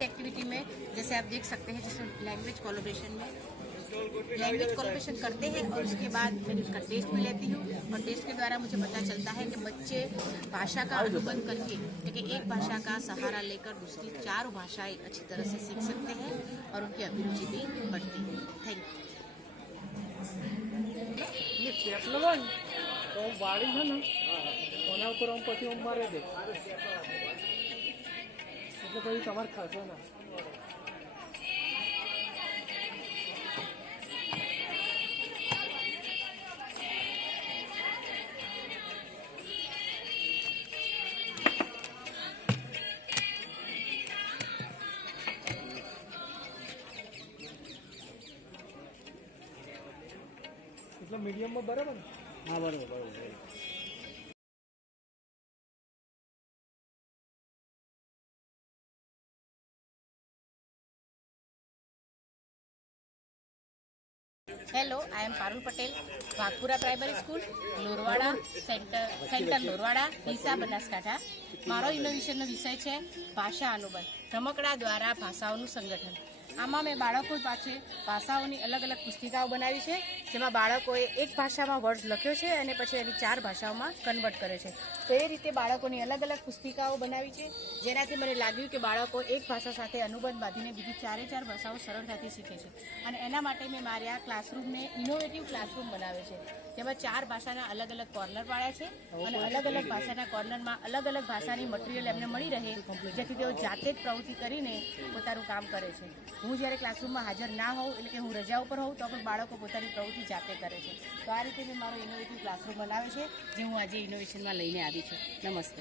Activity में जैसे आप देख सकते हैं, जैसे लैंग्वेज कोलैबोरेशन करते हैं और उसके बाद मैं उसका टेस्ट भी लेती हूँ और टेस्ट के द्वारा मुझे पता चलता है कि बच्चे भाषा का अनुबंध करके, लेकिन एक भाषा का सहारा लेकर दूसरी 4 भाषाएं अच्छी तरह से सीख सकते हैं और उनकी अभिरुचि भी बढ़ती है। Thank you. तो वाड़ी है ना कोना पर हम પછી મારે દે એટલે પછી તમારે ખાશો ના એટલે મીડિયમમાં બરાબર ને? હા બરાબર. Hello, I am Parul Patel, Bhagpura primary school, Lorwada centre Lorwada, Deesa Banaskantha. मारो इनोवेशन विषय है भाषा अनुबंध, रमकड़ा द्वारा भाषाओं संगठन। आमा मैं बाळको पाछे भाषाओं अलग अलग पुस्तिकाओं बनावी छे, जेमां बाळकोए एक भाषा में वर्ड्स लख्यो छे अने पछी एनी 4 भाषाओं में कन्वर्ट करे छे। तो ए रीते बाळकोनी अलग अलग पुस्तिकाओं बनावी छे, जेनाथी मने लाग्युं के बाळको एक भाषा साथे अनुबंध बांधीने बीजी 4 भाषाओं सरळताथी शीखे छे। अने एना माटे मैं मारा क्लासरूम ने इनोवेटिव क्लासरूम बनावे छे, जेमां 4 भाषाना अलग अलग कॉर्नर पाड्या छे अने अलग अलग भाषाना कॉर्नर में अलग अलग भाषानी मटीरियल एमने मळी रहे, जेथी तेओ जाते ज प्रवृत्ति करीने पोतानुं काम करे छे। हूँ જ્યારે क्लासरूम में हाजर ना होऊँ એટલે કે હું રજા ઉપર હોઉં તો પણ બાળકો પોતાની પ્રવૃત્તિ જાતે કરે છે। તો આ રીતે મેં મારો ઇનોવેટિવ ક્લાસરૂમ બનાવે છે, જે હું આજે ઇનોવેશનમાં લઈને આવી છું। નમસ્તે।